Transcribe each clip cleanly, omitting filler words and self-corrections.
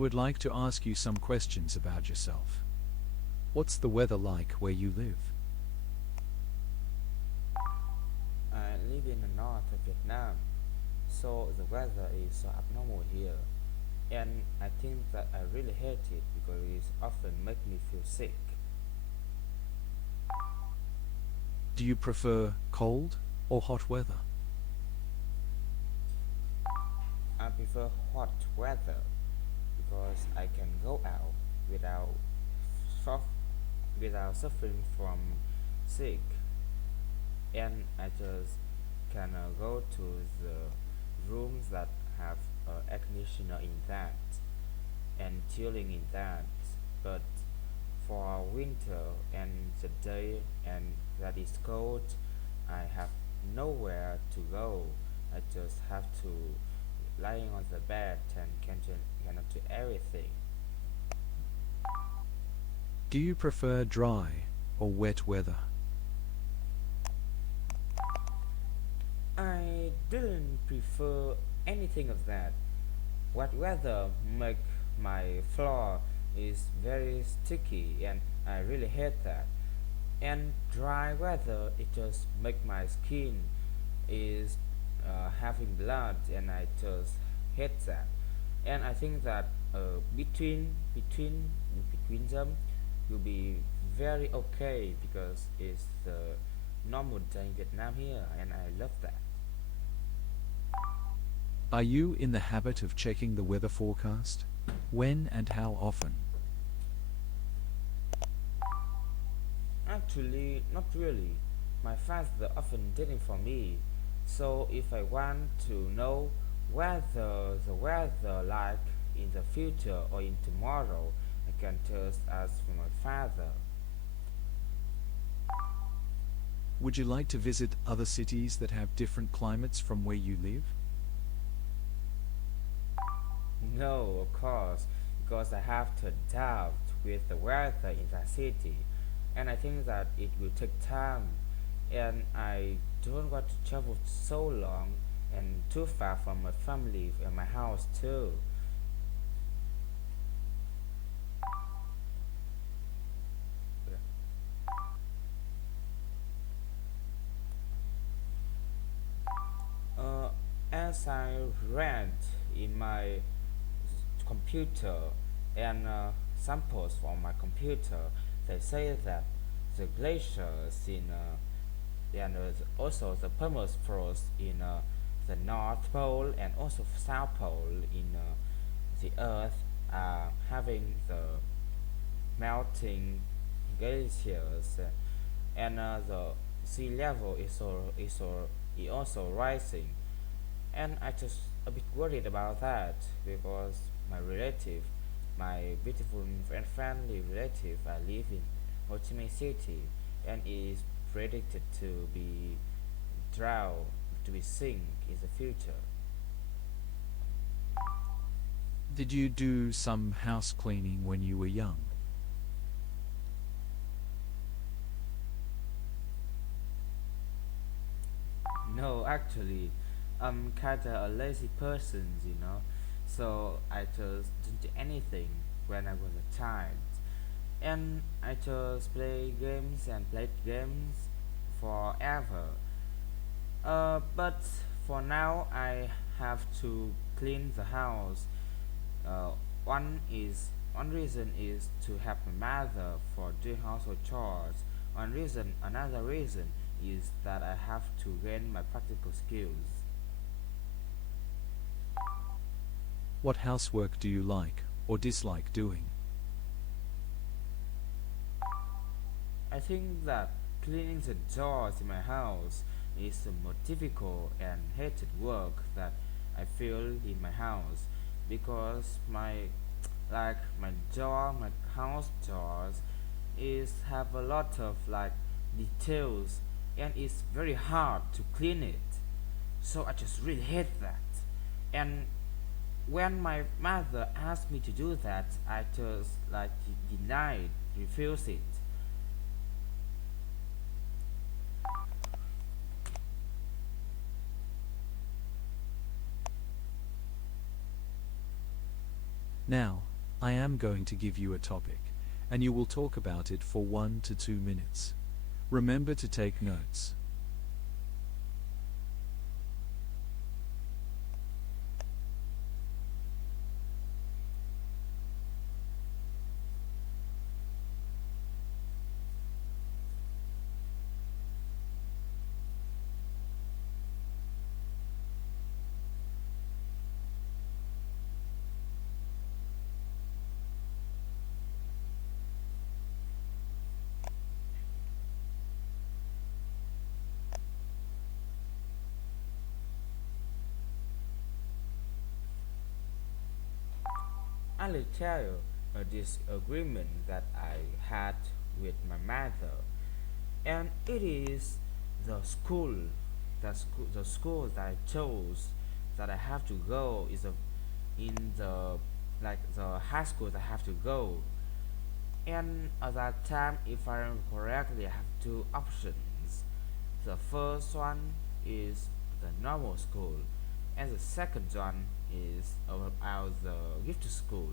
Would like to ask you some questions about yourself. What's the weather like where you live? I live in the north of Vietnam, so the weather is so abnormal here, and I think that I really hate it because it often makes me feel sick. Do you prefer cold or hot weather? I prefer hot weather because I can go out without sof- without suffering from sick, and I just can go to the rooms that have air conditioner in that and chilling in that. But for winter and the day and that is cold, I have nowhere to go. I just have to lying on the bed and cannot do everything. Do you prefer dry or wet weather? I didn't prefer anything of that. What weather make my floor is very sticky and I really hate that. And dry weather it just make my skin is having blood and I just hate that. And I think that between them will be very okay because it's the normal day in Vietnam here and I love that. Are you in the habit of checking the weather forecast? When and how often? Actually, not really. My father often did it for me. So if I want to know whether the weather like in the future or in tomorrow, I can just ask for my father. Would you like to visit other cities that have different climates from where you live? No, of course, because I have to adapt with the weather in that city, and I think that it will take time, and I don't want to travel so long and too far from my family and my house too. Uh, as I read in my computer and samples from my computer, they say that the glaciers in and also the permafrost in the North Pole and also South Pole in the Earth are having the melting glaciers and the sea level is also rising, and I just a bit worried about that because my beautiful and friendly relative, I live in Ho Chi Minh City, and is predicted to be drown, to be sink in the future. Did you do some house cleaning when you were young? No, actually, I'm kinda a lazy person, so I just didn't do anything when I was a child. And I just play games and played games forever. But for now, I have to clean the house. Uh, one reason is to help my mother for doing household chores. Another reason is that I have to gain my practical skills. What housework do you like or dislike doing? I think that cleaning the doors in my house is the most difficult and hated work that I feel in my house because my house doors is have a lot of like details and it's very hard to clean it. So I just really hate that. And when my mother asked me to do that, I just like denied, refused it. Now, I am going to give you a topic, and you will talk about it for 1 to 2 minutes. Remember to take notes. I will tell you a disagreement that I had with my mother, and it is the school that I chose that I have to go is in the the high school that I have to go. And at that time, if I remember correctly, I have two options. The first one is the normal school, and the second one is about the gift school.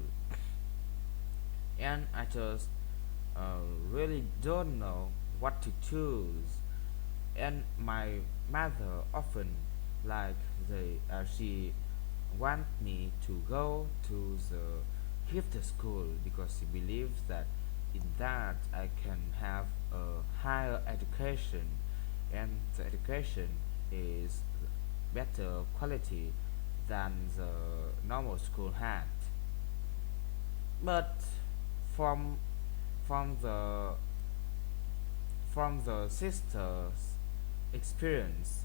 And I just really don't know what to choose. And my mother often like she want me to go to the gift school because she believes that in that I can have a higher education, and the education is better quality than the normal school had. But from from the from the sister's experience,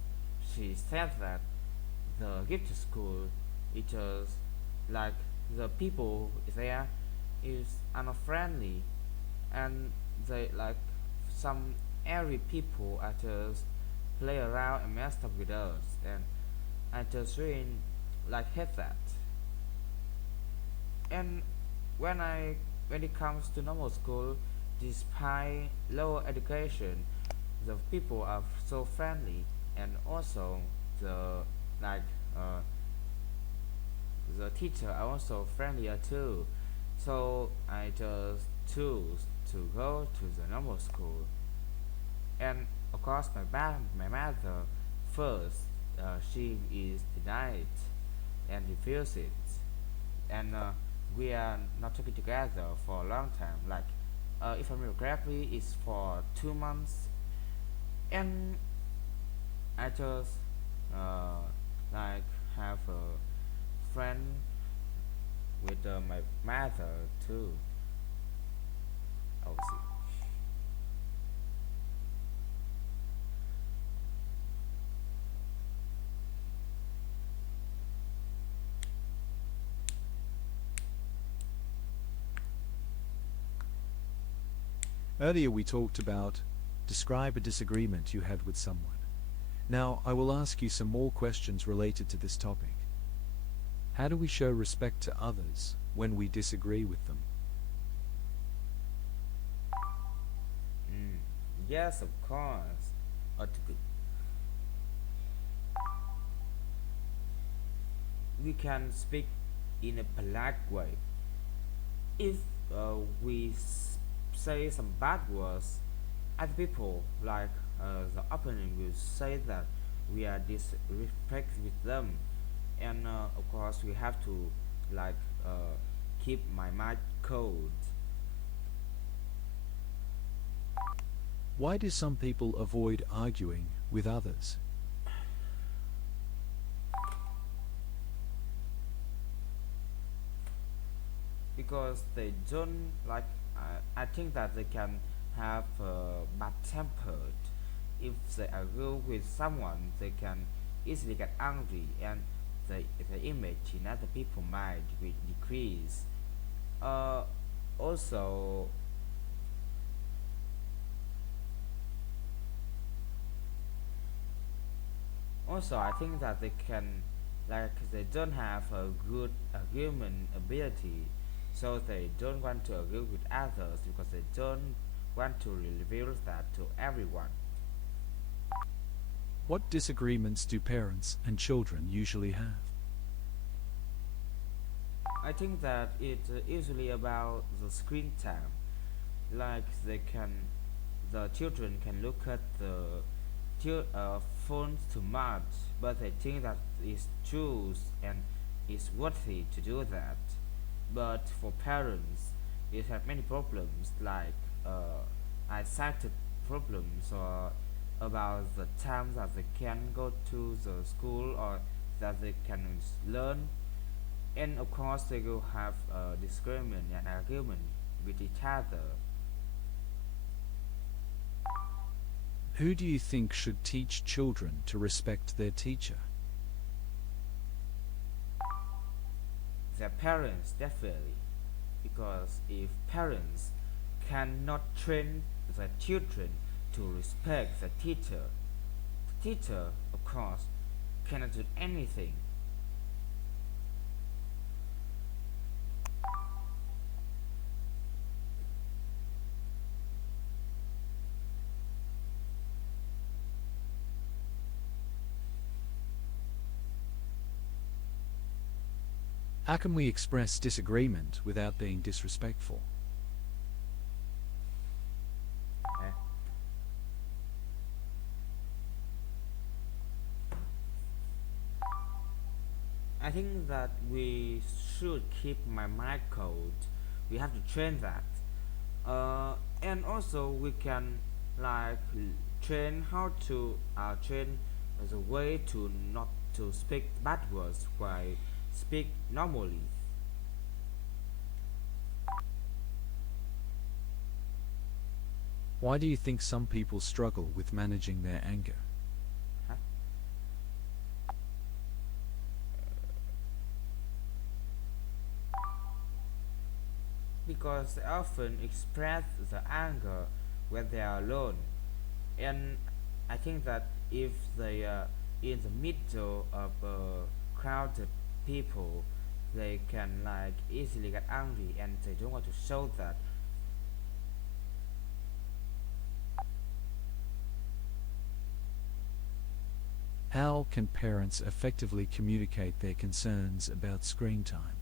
she said that the gift school teachers like the people there is unfriendly, and they like some airy people are just play around and mess up with us, and I just really like hate that. And when it comes to normal school, despite lower education, the people are so friendly, and also the like uh, the teacher are also friendlier too. So I just choose to go to the normal school. And of course, my mother first, she is denied and refused it, and we are not talking together for a long time. Like, if I remember correctly, it's for 2 months, and I just like have a friend with my mother too. Oh, see. Earlier we talked about describe a disagreement you had with someone. Now I will ask you some more questions related to this topic. How do we show respect to others when we disagree with them? Mm, yes, of course. We can speak in a polite way. If we say some bad words, other people like the opponent will say that we are disrespect with them, and of course we have to like keep my mind cold. Why do some people avoid arguing with others? Because they don't like I think that they can have bad tempered. If they argue with someone, they can easily get angry, and the image in other people's mind will decrease. uh, also Also, I think that they can, like, they don't have a good argument ability, so they don't want to argue with others because they don't want to reveal that to everyone. What disagreements do parents and children usually have? I think that it's usually about the screen time. Like the children can look at the phones too much, but I think that it's true and it's worthy to do that. But for parents, it have many problems like eyesight problems or about the time that they can go to the school or that they can learn, and of course they will have a disagreement and argument with each other. Who do you think should teach children to respect their teacher? Their parents definitely, because if parents cannot train their children to respect the teacher of course cannot do anything. How can we express disagreement without being disrespectful? Eh? I think that we should keep my mind cold. We have to train that. And also we can like train how to train the way to not to speak bad words while speak normally. Why do you think some people struggle with managing their anger? Huh? Because they often express the anger when they are alone, and I think that if they are in the middle of crowded people, they can like easily get angry and they don't want to show that. How can parents effectively communicate their concerns about screen time?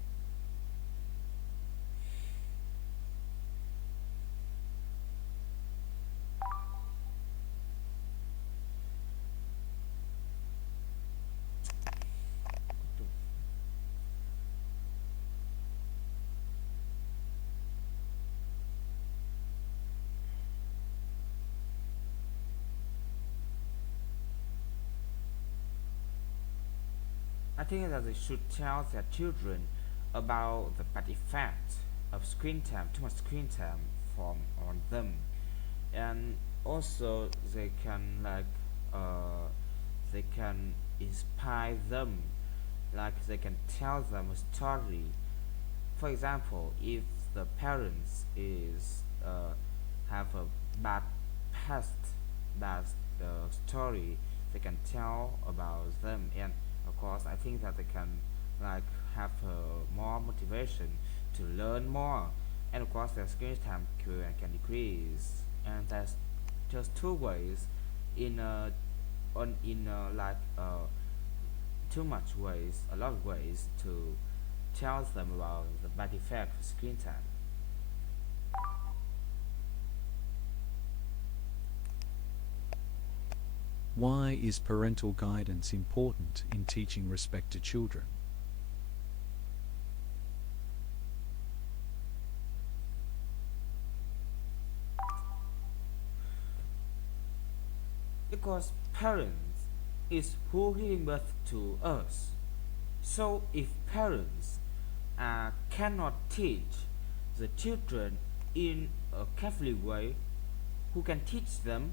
I think that they should tell their children about the bad effect of screen time, too much screen time from on them, and also they can inspire them, like they can tell them a story. For example, if the parents is have a bad past bad story, they can tell about them, and of course I think that they can like have more motivation to learn more, and of course their screen time can decrease, and that's just two ways in too much ways, a lot of ways to tell them about the bad effect of screen time. Why is parental guidance important in teaching respect to children? Because parents is who giving birth to us. So if parents cannot teach the children in a careful way, who can teach them?